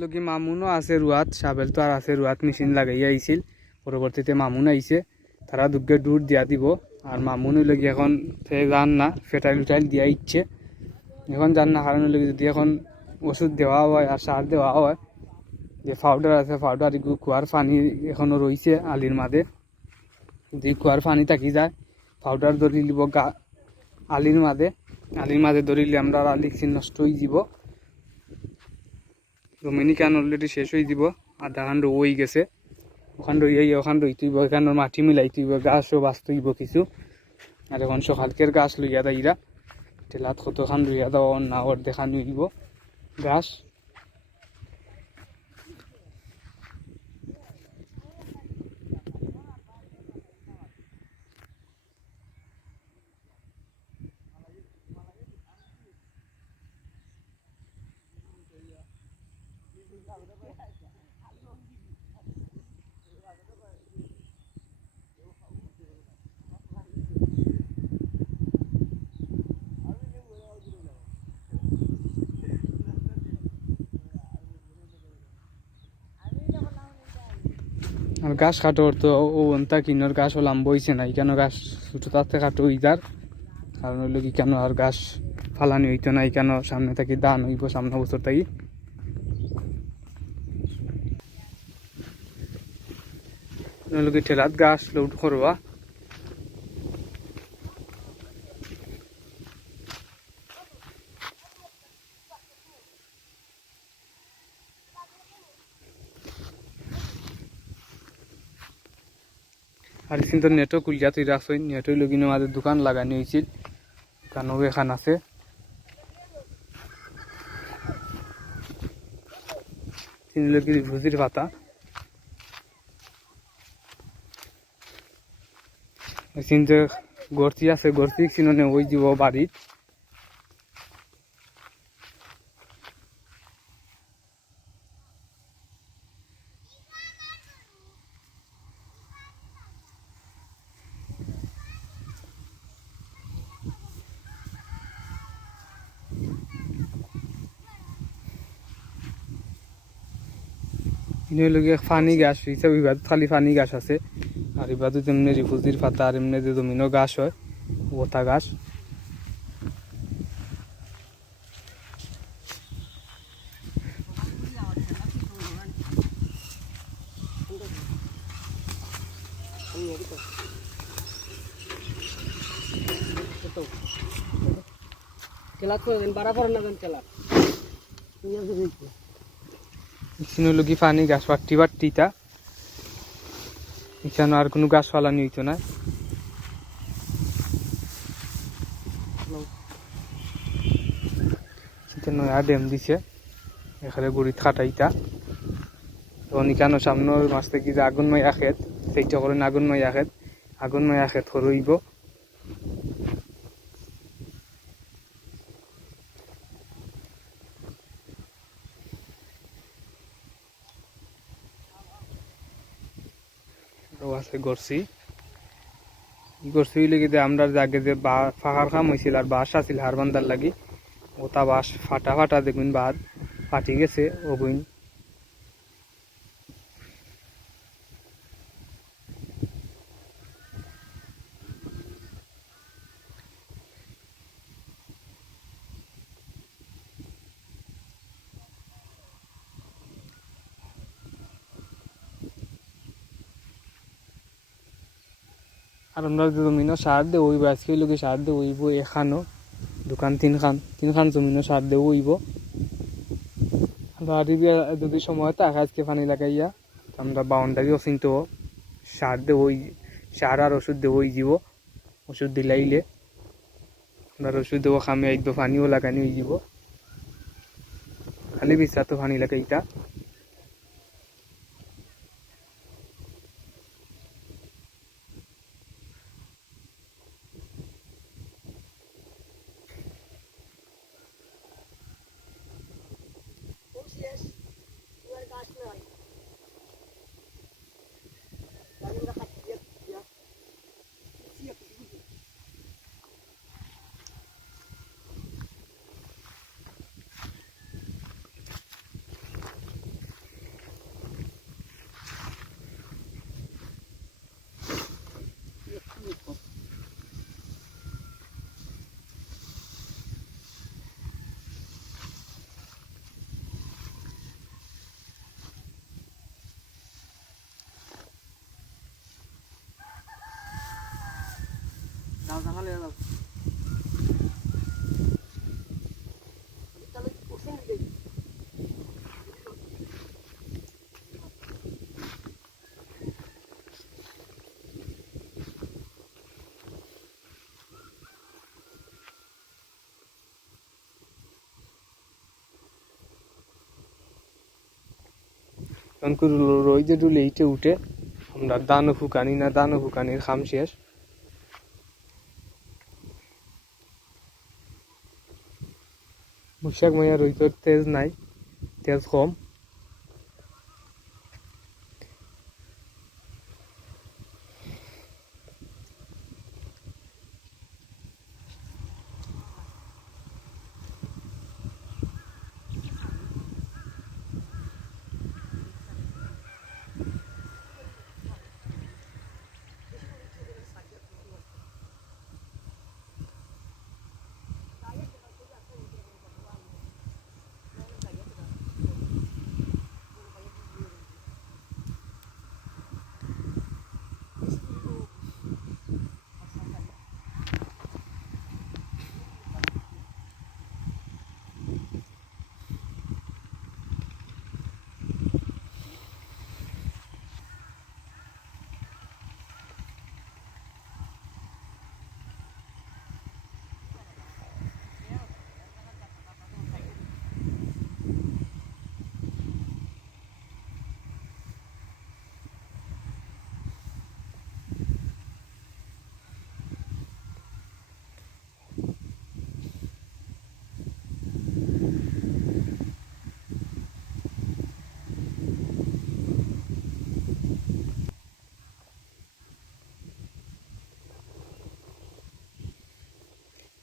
লগে মামুনও আছে রুয়াত, সাবেল তো আর আছে রুয়াত, মেশিন লাগাইয়া আইছিল। পরবর্তীতে মামুন আইছে, তারা দুগ্গে দূর দিয়া দিব। আর মামুন লগে এখন যান না, ফেটাইল উঠাইল দিয়া ইচ্ছে এখন যান না, কারণ লগে যদি এখন ওষুধ দেওয়া হয় আর সার দেওয়া হয়, যে পাউডার আছে পাউডার এগুলো কুয়ার পানি এখনও রয়েছে আলির মাঝে, যদি কুয়ার পানি থাকি যায় পাউডার ধরি লিব আলির মাঝে ধরিলে আমরা আলিক নষ্ট হয়ে যাব। ডোমিনিকান অলরেডি শেষ হয়ে যাব, আধা খান রয়ে গেছে, ওখান রইয়াই ওখান রইতেইব, এখানের মাটি মিলাইতেইব, গাছও বাঁচতেইব কিছু। আর এখন সকালকের গাছ লইয়া দাইরা ঠেলাত কতখান রইয়া দেওয়া না ওর দেখা নিব গাছ। আর গাছ কাটোর তো ও অন্তা কিনোর গাছ হলাম বইছে না, কেন গাছ ছোটো তাতে কাটো ইদার, কারণ হইল কি কেন আর গাছ ফালানি হইতো না, কেন সামনে থাকি দান হইব সামনে বছর থাকি। লোক ঠেলাত গাছ লোড করবা, আর কিন্তু নেটও কুলিয়া তুই রাখছই, নেটই লগিনে আমাদের দোকান লাগানি হয়েছিল, দোকানও এখান আছে। তিনি লগি ভুজির পাতা চিন্তা গড়তি আছে, গড়তি চিননে ওই দিব বাড়িত। লগে ফানি গাছ হিসাবে ইবাদত খালি ফানি গাছ আছে, আর ইবাদত এমনি রিফুজির পাতা, আর এমনি যে জমিনও গাছ হয় ওটা গাছ। লগি ফানি গাছ পাট্টি পাট্টিটা, এখানে আর কোনো গাছ ফালানি হইতো না। নয়া ড্যাম দিছে এখানে গুড়িত খাটাইটা, তখন এখানে সামনের মাছ থেকে যে আগুনময় আখেত সেইটা করেন, আগুনময় আখেত হরইব। আছে গড়ছি লেগে যে আমরা আগে যে ফাঁকার খাম হয়েছিল আর বাঁশ আছিল হারবান্দার লাগি, ওটা বাঁশ ফাটা ফাটা দেখুন বাদ ফাটি গেছে ওগুন। আর আমরা জমিনও সার দে ওইব, আজকে লোকে সার দে ওইব, এখানো দোকান তিনখান জমিনও সার দে ওইব। যদি সময় থাকে আজকে পানি লাগাইয়া আমরা বাউন্ডারিও চিনতে সার দে ওই, সার আর ওষুধ দেবো ওই যাব, ওষুধ দিলাইলে আমরা ওষুধ দেবো, খামে আইব, পানিও লাগানি হয়ে যাব, খালি বিছা তো পানি লাগাইতা। রই যে ডুলে এইটে উঠে আমরা দানো ফুকানি না দানো ফুকানির খাম শেষ বৈশাখ মাইয়া রইতর তেজ নাই তেজ কম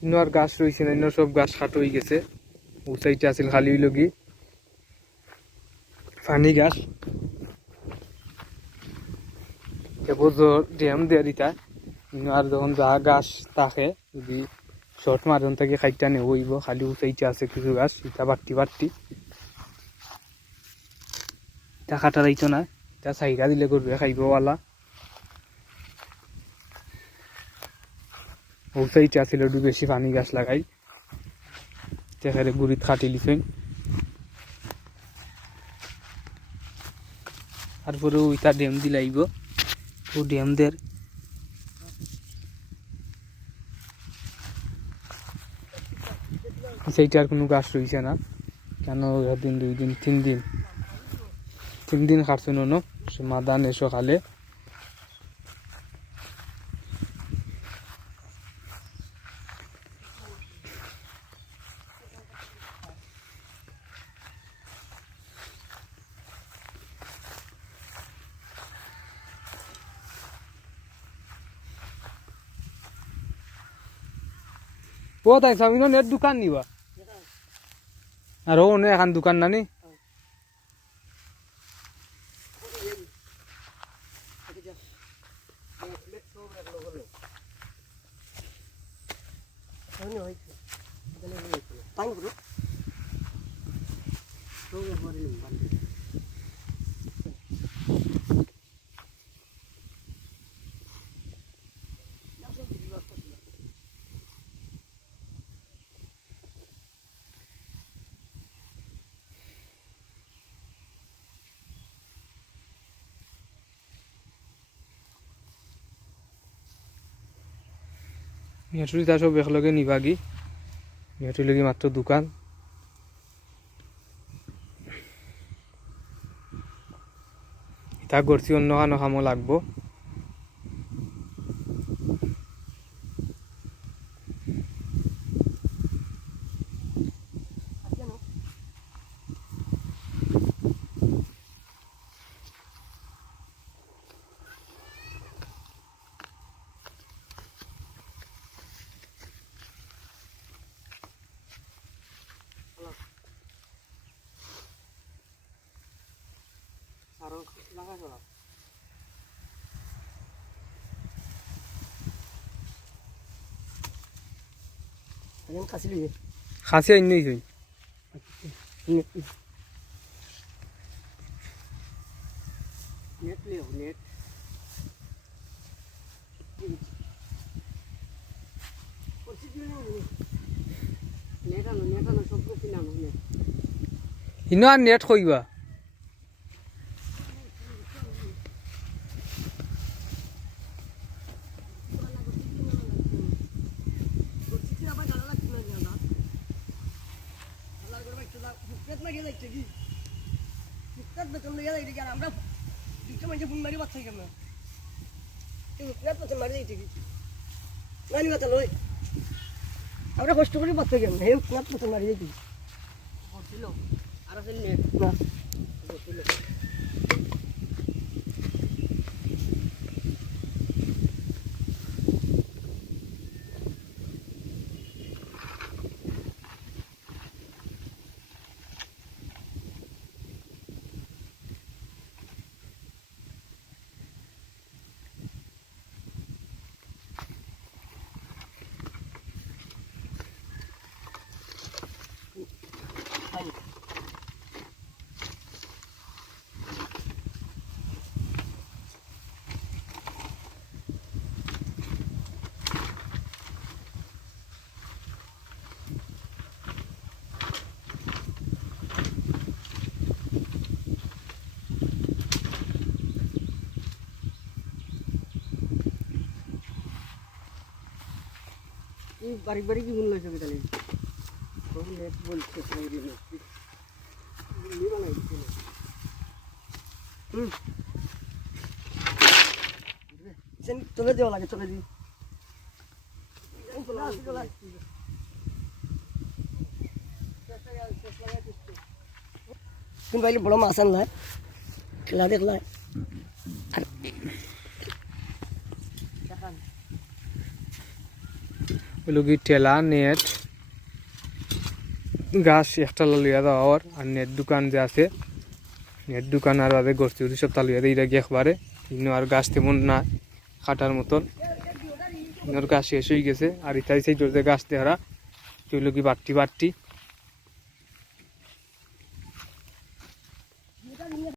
ইনো আর গাছ রয়েছে না ইনো সব গাছ কাট হয়ে গেছে ও সাইডে আছিল খালি হইল কি পানি গাছ এবছর ড্যাম দেয়া দিতা ইনো আর যখন যা গাছ থাকে যদি শর্ট মারন থেকে খাইটা নেব হইব খালি ও সাইডে আছে কিছু গাছ ইটা বাড়তি বাড়তি ইটা কাটা যাইতো না ইটা সাইডা দিলে করবে খাইব ওয়ালা ও সাইডে আছিল একটু বেশি পানি গাছ লাগাই তেখারে গুড়িত খাটি লিছেন তারপরে ওইটা ড্যাম দি লাইব ও ড্যাম দের সেইটা আর কোনো গাছ রয়েছে না কেন একদিন 2 দিন 3 দিন খাটছে নো মাদান এসো খালে ও তাই সামিনো নেট দোকান নিবা আর ও নে এখন দোকান নানি মিয়াটুরি তা সব একলগে নিবাগি মিয়াটুরি লাগি মাত্র দোকান তা করছি অন্য কানো কামও লাগবো খাসি আইন নেই ইনো আর নেট কইবা আমরা কষ্ট করে বাচ্চা কেন হে মতন মারি যাইছি আর আসলে নেট না বাড়ি বাড়ি কি মূল্য হিসেবে তাহলে নেট বলছে চলে দেওয়া লাগে চলে দিই তুমি বাইলে বড় মাছ আনলায় খেলা দেখলায় আর ওগুলো কি ঠেলা নেট গাছ একটা লইয়া দেওয়া আর নেট দোকান যে আছে নেট দোকান আর বাদে গড়ছি ওই সব তালুয়া দিয়ে গিয়ে একবারে ইনো আর গাছ তেমন না কাটার মতন ইনোর গাছ শেষ হয়ে গেছে আর ইতাই সেই যে গাছ দেহারা সেগুলো কি বাট্টি